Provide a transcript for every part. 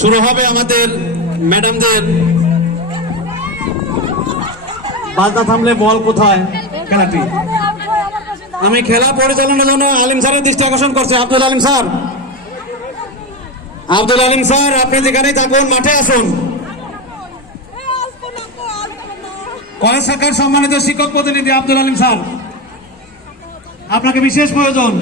শুরু হবে আমাদের ম্যাডামদের। বালতা থামলে বল কোথায় খেলাটি। আমি খেলা পরিচালনার জন্য আলিম স্যারের দৃষ্টি আকর্ষণ করছি। আব্দুল আলিম স্যার, আব্দুল আলিম স্যার, আপনি যেখানেই থাকুন মাঠে আসুন। কলেজ শাখার সম্মানিত শিক্ষক প্রতিনিধি আব্দুল আলিম স্যার, আপনাকে বিশেষ প্রয়োজন।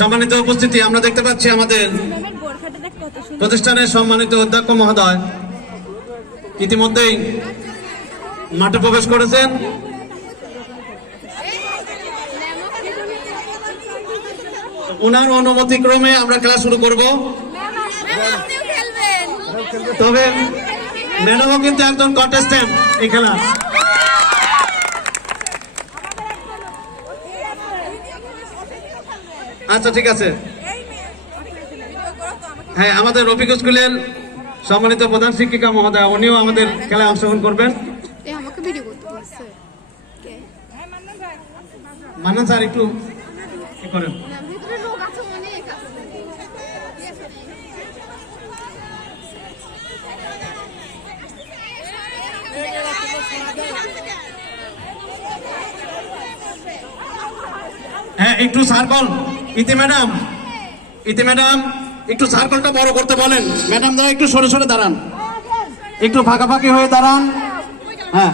সম্মানিত উপস্থিতি, আমরা দেখতে পাচ্ছি আমাদের প্রতিষ্ঠানের সম্মানিত অধ্যক্ষ মহোদয় ইতিমধ্যেই মাঠে প্রবেশ করেছেন। ওনার অনুমতি ক্রমে আমরা খেলা শুরু করব। তবে ম্যাডামও কিন্তু একজন কন্টেস্ট্যান্ট এই খেলা। আচ্ছা, ঠিক আছে। হ্যাঁ, আমাদের রফিক স্কুলের সম্মানিত প্রধান শিক্ষিকা মহোদয়, উনিও আমাদের খেলায় অংশগ্রহণ করবেন। মান্নান স্যার একটু করেন। হ্যাঁ, একটু সার্কল ইতি ম্যাডাম, ইতি ম্যাডাম একটু সার্কলটা বড় করতে বলেন। ম্যাডাম দাও একটু সরে সরে দাঁড়ান, একটু ফাঁকাফাঁকি হয়ে দাঁড়ান। হ্যাঁ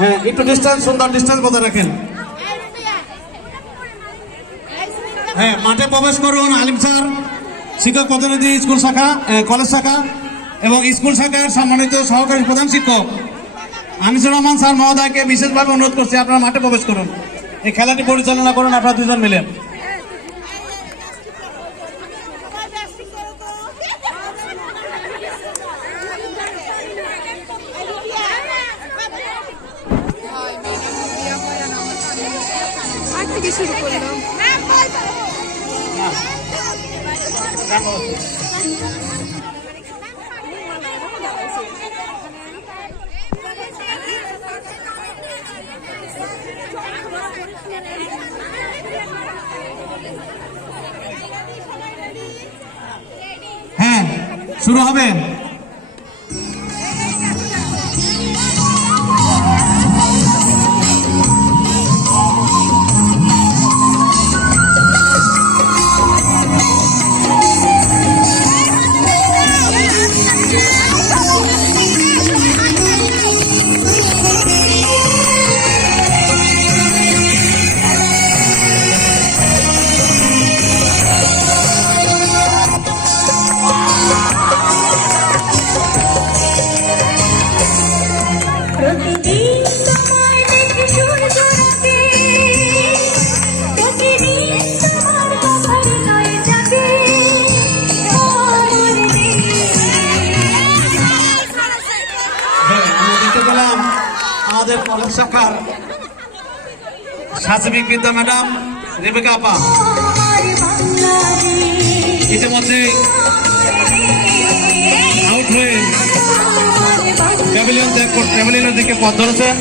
হ্যাঁ, একটু ডিস্টেন্স, সুন্দর ডিস্টেন্স বজায় রাখেন। হ্যাঁ, মাঠে প্রবেশ করুন আলিম স্যার, শিক্ষক প্রতিনিধি স্কুল শাখা, কলেজ শাখা এবং স্কুল শাখার সম্মানিত সহকারী প্রধান শিক্ষক আনিসুর রহমান স্যার মহোদয়কে বিশেষভাবে অনুরোধ করছি, আপনারা মাঠে প্রবেশ করুন। এই খেলাটি পরিচালনা করুন আপনারা দুজন মিলে। হ্যাঁ, শুরু হবে। আমাদের কলেজ শাখার শাসবিক বিদ্যা ম্যাডাম রেবেকা আপা ইতিমধ্যে আউট হয়ে প্যাভিলিয়নের দিকে পথ ধরেছেন।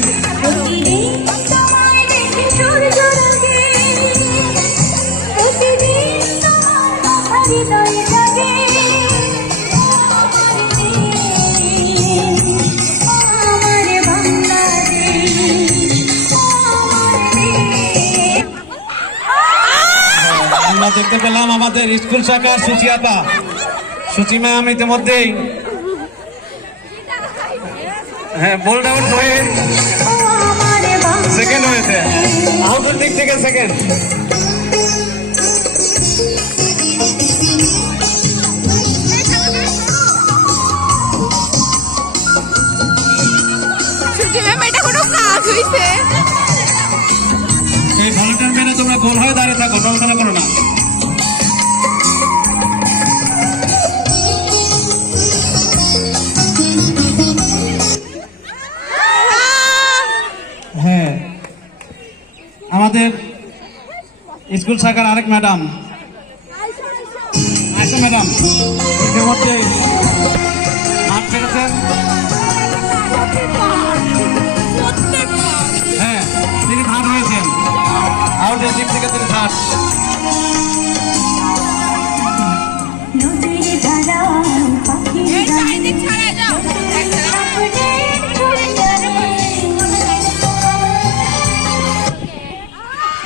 আমরা দেখতে পেলাম আমাদের স্কুল শাখার সুচি আপা, সুচি ম্যাম ইতিমধ্যেই হ্যাঁ বোল্ড আউট হয়ে সেকেন্ড হয়েছে, আউটের দিক থেকে সেকেন্ড। এই ভলেন্টিয়ার মেনে তোমরা গোল হয়ে দাঁড়িয়ে থাকো, নড়াচড়া করো না। হ্যাঁ, আমাদের স্কুল শাখার আরেক ম্যাডাম আয়সা ম্যাডাম ম্যাডাম ইতিমধ্যে মাঠ ছেড়েছেন। হ্যাঁ, তিনি থার্ড হয়েছেন, আউটের দিক থেকে তিনি থার্ড।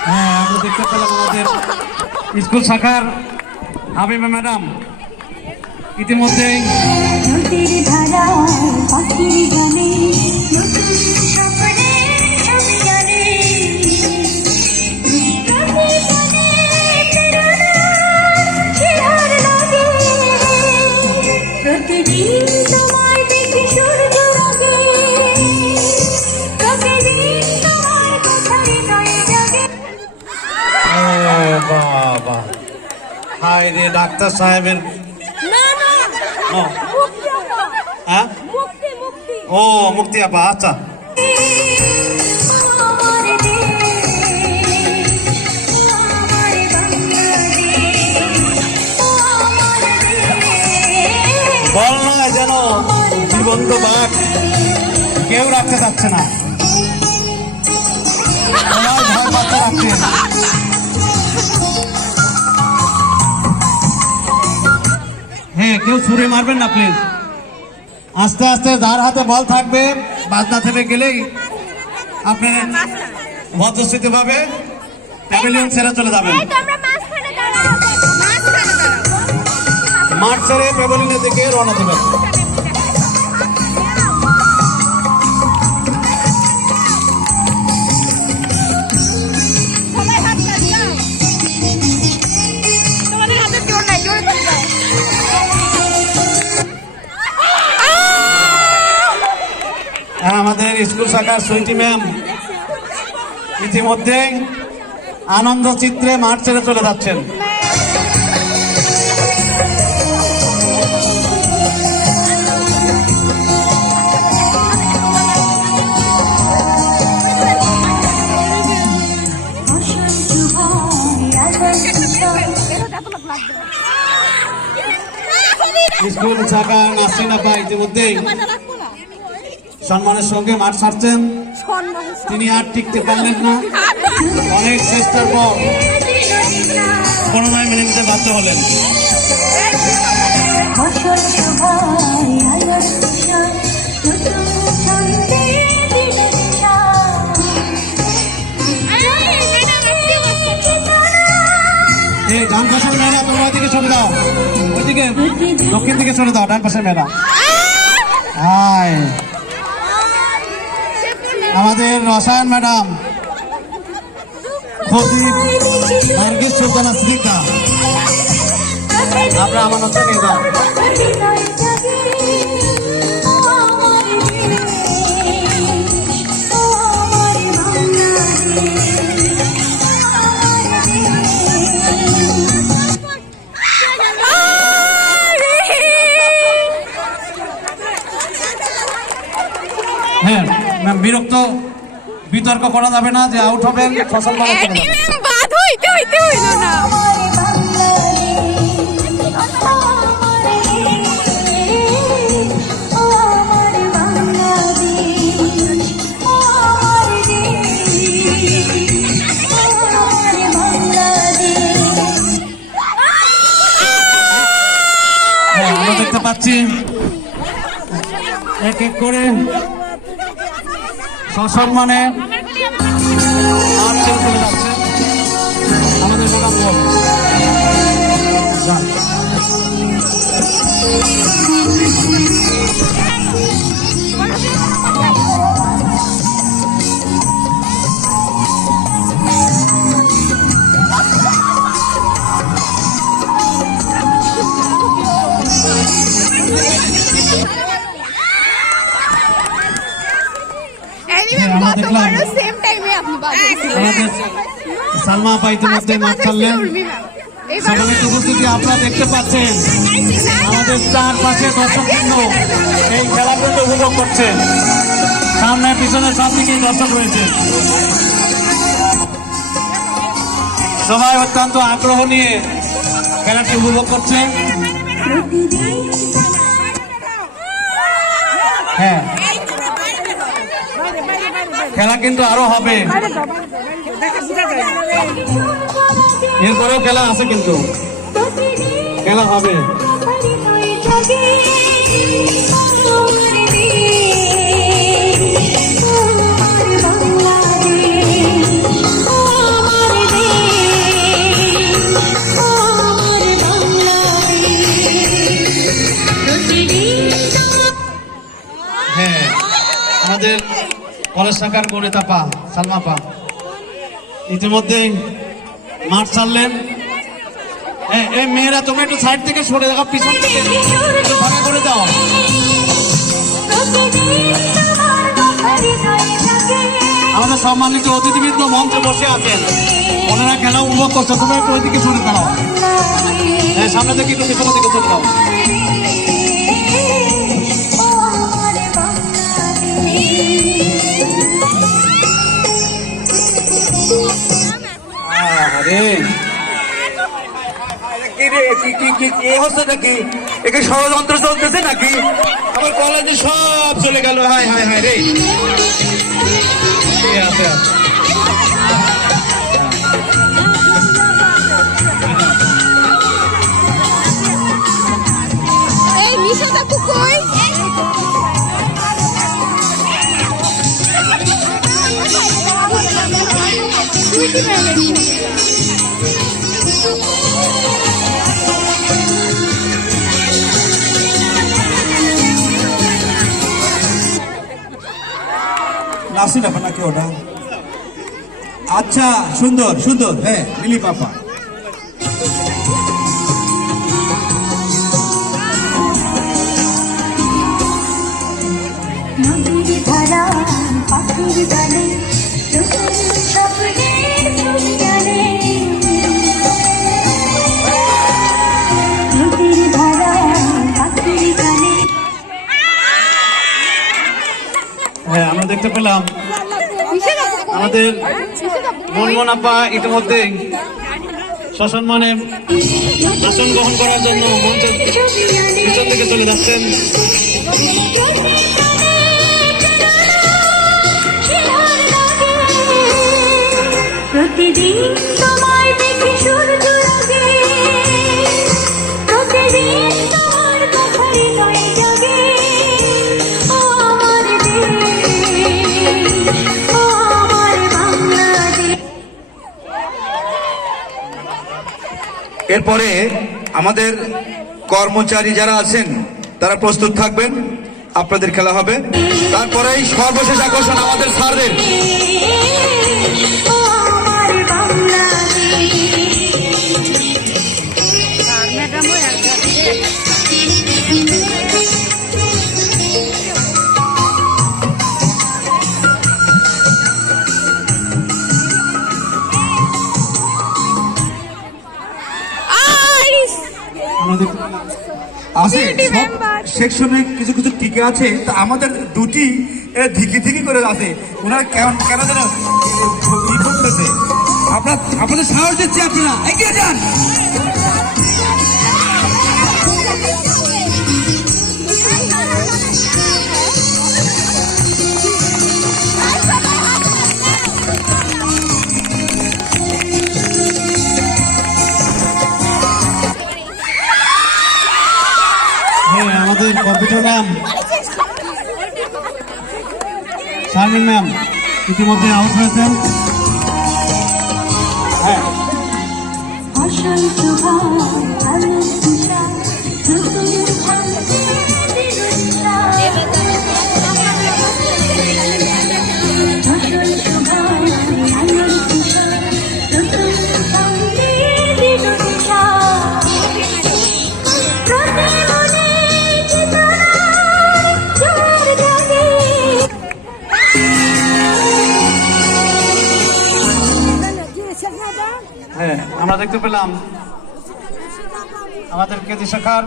হ্যাঁ, আমরা দেখতে পেলাম আমাদের স্কুল শাখার হাবিবা ম্যাডাম ইতিমধ্যেই বাবা হায় রে ডাক্তার সাহেবের হ্যাঁ ও মুক্তি আপা আচ্ছা বল না যেন জীবন্ত বাঘ কেউ রাখতে চাচ্ছে না, ভয় বাচ্চা রাখছে। হ্যাঁ, কেউ ছুঁড়ে মারবেন না প্লিজ, আস্তে আস্তে যার হাতে বল থাকবে বাজনা থেমে গেলেই আপনি ভদ্রস্থিতি ভাবে প্যাভিলিয়ন ছেড়ে চলে যাবেন। মাঠ ছেড়ে প্যাভিলিয়নের দিকে রওনা দেবেন। আমাদের স্কুল শাখার সুইটি ম্যাম ইতিমধ্যেই আনন্দ চিত্রে মাঠ ছেড়ে চলে যাচ্ছেন। স্কুল শাখা নাসরিন আপা ইতিমধ্যেই সম্মানের সঙ্গে মাঠ ছাড়ছেন। তিনি আর টিকতে পারলেন না, অনেক চেষ্টার পর করোনায় মেনে নিতে বাধ্য হলেন। এই ডান পাশের মেয়েরা তোমরা ওইদিকে সরে দাও, ওইদিকে দক্ষিণ দিকে সরে দাও, ডান পাশের মেয়েরা। হায় আমাদের রসায়ন ম্যাডাম খতিব নার্গিস সুলতানা স্মিতা, আমরা আমার হচ্ছে নিয়ে যাও। হ্যাঁ ম্যাম, বিরক্ত বিতর্ক করা যাবে না যে আউট হবেন ফসল বাগান চলে যাবে। আমরা দেখতে পাচ্ছি এক এক করে সসম্মানে চলে যাচ্ছে আমাদের ম্যাডাম বল। সালমা আপা ইতিমধ্যে মাঠ ছাড়লেন। সম্মানিত উপস্থিতি, আপনারা দেখতে পাচ্ছেন আমাদের চারপাশে দর্শকবৃন্দ এই খেলাগুলো উপভোগ করছেন। সামনে পিছনে সব দিকে দর্শক রয়েছে, সবাই অত্যন্ত আগ্রহ নিয়ে খেলাটি উপভোগ করছে। হ্যাঁ, খেলা কিন্তু আরো হবে, এরপরেও খেলা আছে, কিন্তু খেলা হবে। হ্যাঁ, আমাদের কলেজ শাখার গণিতা পা সালমা পা ইতিমধ্যে মাঠ ছাড়লেন। এই মেয়েরা তোমরা একটু সাইড থেকে সরে যাও, পিছন থেকে একটু ফাঁকা করে দাও। আমাদের সম্মানিত অতিথিবৃন্দ মঞ্চে বসে আছেন, ওনারা খেলা উপভোগ করছে, তোমরা একটু ওইদিকে সরে দাঁড়াও। হ্যাঁ, সামনে থেকে একটু পিছনের দিকে চলে দাও। ষড়যন্ত্র চলতেছে নাকি? আমার কলেজে সব চলে গেল। হায় হায় হায় রে, নাসি ব্যাপার নাকি ওটা? আচ্ছা, সুন্দর সুন্দর। হ্যাঁ, লিলি পাপা। হ্যাঁ, আমরা দেখতে পেলাম আমাদের মনমোহন আপা ইতিমধ্যে সসম্মানে আসন গ্রহণ করার জন্য মঞ্চের পিছন থেকে চলে যাচ্ছেন। প্রতিদিন তোমায় দেখে সূর্য লাগে, প্রতিদিন তোমার কথা হৃদয়ে জাগে। ও আমার দেশ, ও আমার বাংলাদেশ। এরপরে আমাদের কর্মচারী যারা আছেন তারা প্রস্তুত থাকবেন, আপনাদের খেলা হবে। তারপরেই সর্বশেষ আকর্ষণ আমাদের স্যারদের। আছে সব সেকশনে কিছু কিছু টিকে আছে, তা আমাদের দুটি ধিকি ধিকি করে আছে। ওনারা কেন কেন যেন ই করতেছে। আপনাদের সাহস দিচ্ছি, আপনারা এগিয়ে যান। আমাদের কম্পিউটার ম্যাম শারমিন ম্যাম ইতিমধ্যে আউট হয়েছেন। হ্যাঁ, হ্যাঁ, আমরা দেখতে পেলাম আমাদের কেজি শাখার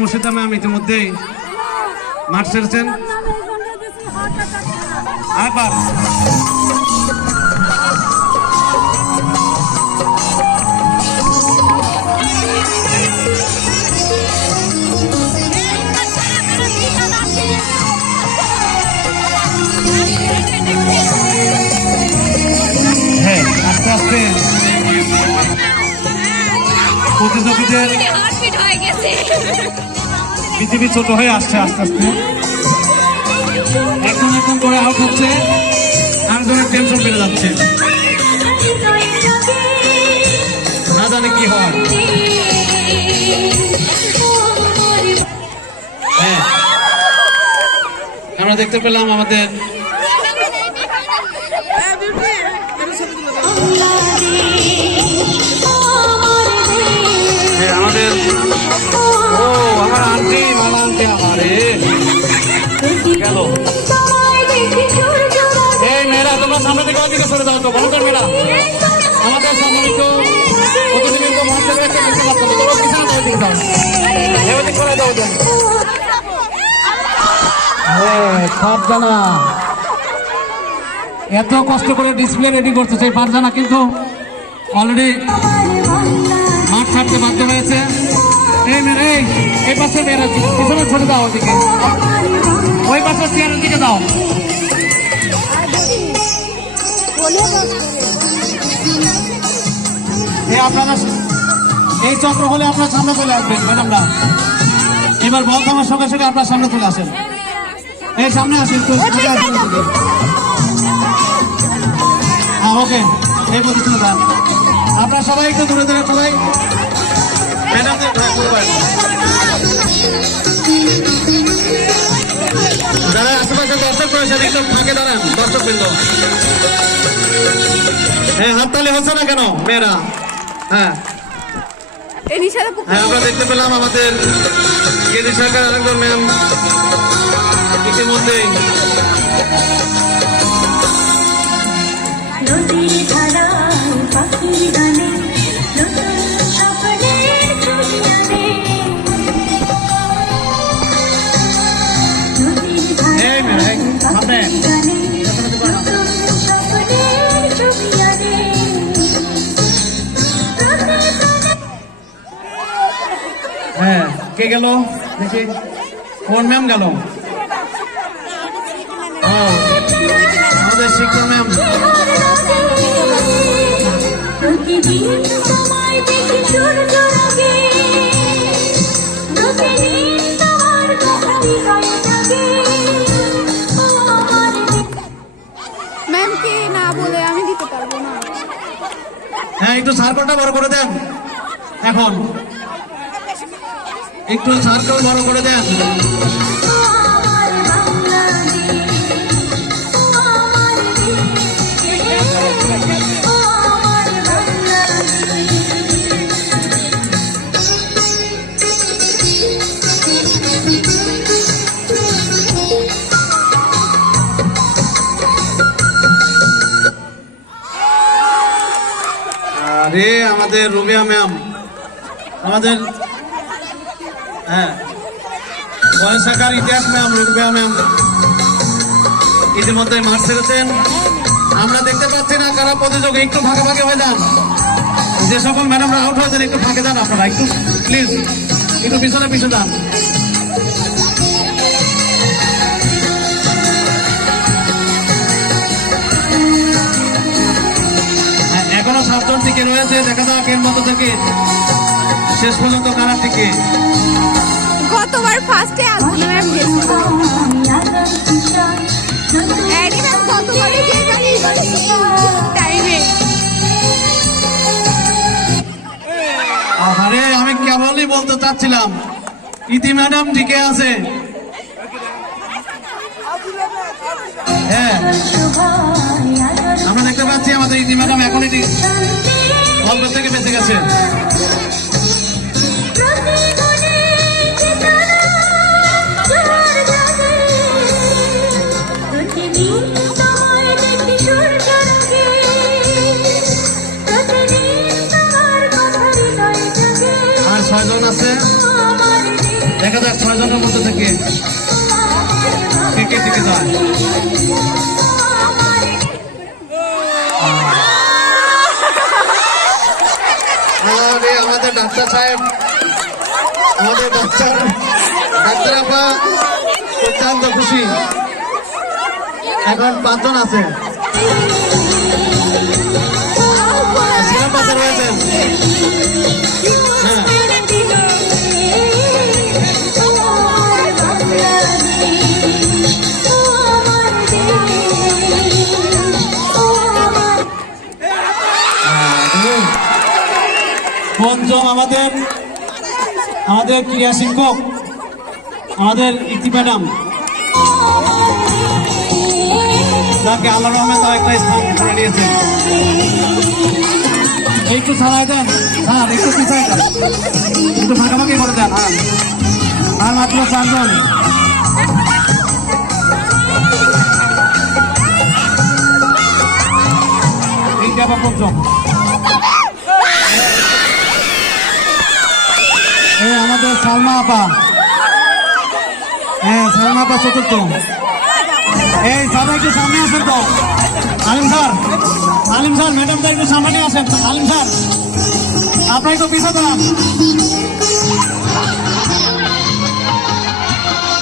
মুর্শিদা ম্যাম ইতিমধ্যেই মাঠ ছেড়েছেন। আবার আস্তে প্রতিযোগীদের হার্টবিট হয়ে গেছে পৃথিবী ছোট হয়ে আসছে আস্তে আস্তে। এখন এখন করে আউট হচ্ছে, আরেকজনের টেনশন বেড়ে যাচ্ছে, না জানি কি হয়। হ্যাঁ, আমরা দেখতে পেলাম আমাদের আমাদের আমার আন্টি মালা আন্টি আমারে গেল। এই মেয়েরা তোমরা সামনে থেকে ওইদিকে সরে যাও তো, ভলন্টার মেয়েরা আমাদের সম্মানিত প্রতিনিধিত্ব মহাসের একটা দেখতে পাচ্ছ না, তোমরা পিছনে ওইদিকে যাও, ওইদিকে সরে যাও। ফারজানা এত কষ্ট করে ডিসপ্লে রেডি করতে চাই, ফারজানা কিন্তু অলরেডি মাঠ ছাড়তে বাধ্য হয়েছে। এই মেয়ে এই পাশে মেয়েরা পিছনে ছড়ে দাও, ওইদিকে ওই পাশে চেয়ারের দিকে দাও। আপনারা এই চক্র হলে আপনার সামনে চলে আসবেন ম্যাডামরা, এবার বল থামার সঙ্গে সঙ্গে আপনার সামনে চলে আসেন। এই সামনে আসেন তো, ওকে এই প্রতিষ্ঠানে যান। আপনারা সবাই একটু দূরে দূরে সবাই ম্যাডামদের যারা আশেপাশে দর্শক রয়েছেন একটু ফাঁকে দাঁড়ান, দর্শক বৃন্দ। হ্যাঁ, হাততালি হচ্ছে না কেন মেয়েরা? হ্যাঁ হ্যাঁ, আমরা দেখতে পেলাম আমাদের কেন্দ্রীয় সরকার আরেকজন ম্যাম ইতিমধ্যেই হ্যাঁ, কে গেল দেখি, কোন ম্যাম গেল? আমাদের শিক্ষা ম্যাম। ম্যামকে না বলে আমি দিতে পারবো না। হ্যাঁ, একটু সার্কলটা বড় করে দেন, এখন একটু সার্কল বড় করে দেন। আরে আমাদের রুবিয়া ম্যাম, আমাদের হ্যাঁ কলেজ শাখার ইতিহাস ম্যাম রুবিয়া ম্যাম ইতিমধ্যে মাঠ ছেড়েছেন। আমরা দেখতে পাচ্ছি না কারা প্রতিযোগী, একটু ফাঁকে ফাঁকে হয়ে যান। যে সকল ম্যাডামরা আউট হয়েছেন একটু ফাঁকে যান, আপনারা একটু প্লিজ একটু পিছনে পিছনে যান। এখনো 7 জন টিকে রয়েছে, দেখা যাক এর মতো থেকে শেষ পর্যন্ত কারা টিকে। গতবার ফার্স্টে আসলো ম্যাম, গতবারে টাইমে। আরে আমি কেবলই বলতে চাচ্ছিলাম ইতি ম্যাডাম টিকে আছে। হ্যাঁ, আমরা দেখতে পাচ্ছি আমাদের ইতি ম্যাডাম এখনই গল্প থেকে বেঁচে গেছে। আর 6 জন আছে, দেখা যাক 6 জনের মধ্যে থেকে কে কে টিকে যায়। আমাদের ডাক্তার সাহেব, আমাদের ডাক্তার আপা অত্যন্ত খুশি। এখন 5 জন আছে। রয়েছেন। হ্যাঁ পঞ্চম আমাদের ক্রীড়া শিক্ষক আমাদের ইতি ম্যাডাম, যাকে আল্লাহ রহমান তারা একটা স্থান করে নিয়েছেন। একটু ছাড়াই দেন স্যার, একটু পিছাই দেন, একটু ফাঁকাফাঁকি করে দেন। হ্যাঁ আর মাত্র 4 জন। এইটা আবার পঞ্চম। এই আমাদের সালমা আপা, হ্যাঁ সালমা আপা চতুর্থ। এই সবাই একটু সামনে আসেন তো। আলিম স্যার ম্যাডামটা একটু সামনে আসেন। আলিম স্যার আপনার একটু পিছনে দাঁড়ান।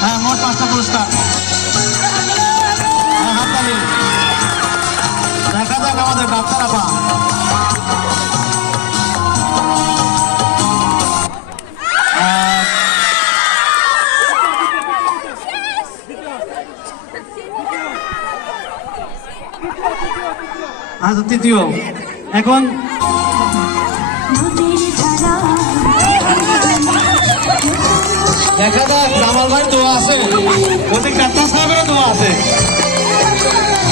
হ্যাঁ মোট 5টা পুরস্কার। হ্যাঁ হাততালি। দেখা যাক আমাদের ডাক্তার আপা। আচ্ছা তৃতীয়। এখন দেখা যাক জামাল ভাই দোয়া আছে, ওদিক ডাক্তার সাহেবের দোয়া আছে,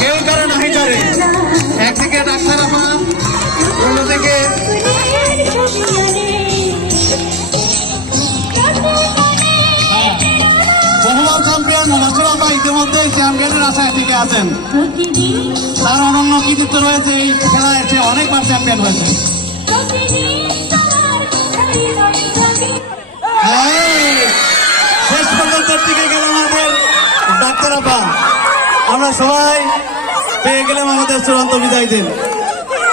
কেউ কারো নাহি করে। একদিকে ডাক্তার আপা, অন্যদিকে বহুবার চ্যাম্পিয়ন মহাসুর আপা ইতিমধ্যে চ্যাম্পিয়নের আশায় টিকে আছেন। তার অনন্য কৃতিত্ব রয়েছে, এই খেলায় সে অনেকবার চ্যাম্পিয়ন হয়েছে। শেষ পর্যন্ত টিকে গেল আমাদের ডাক্তার আপা। আমরা সবাই পেয়ে গেলাম আমাদের চূড়ান্ত বিদায় দিন।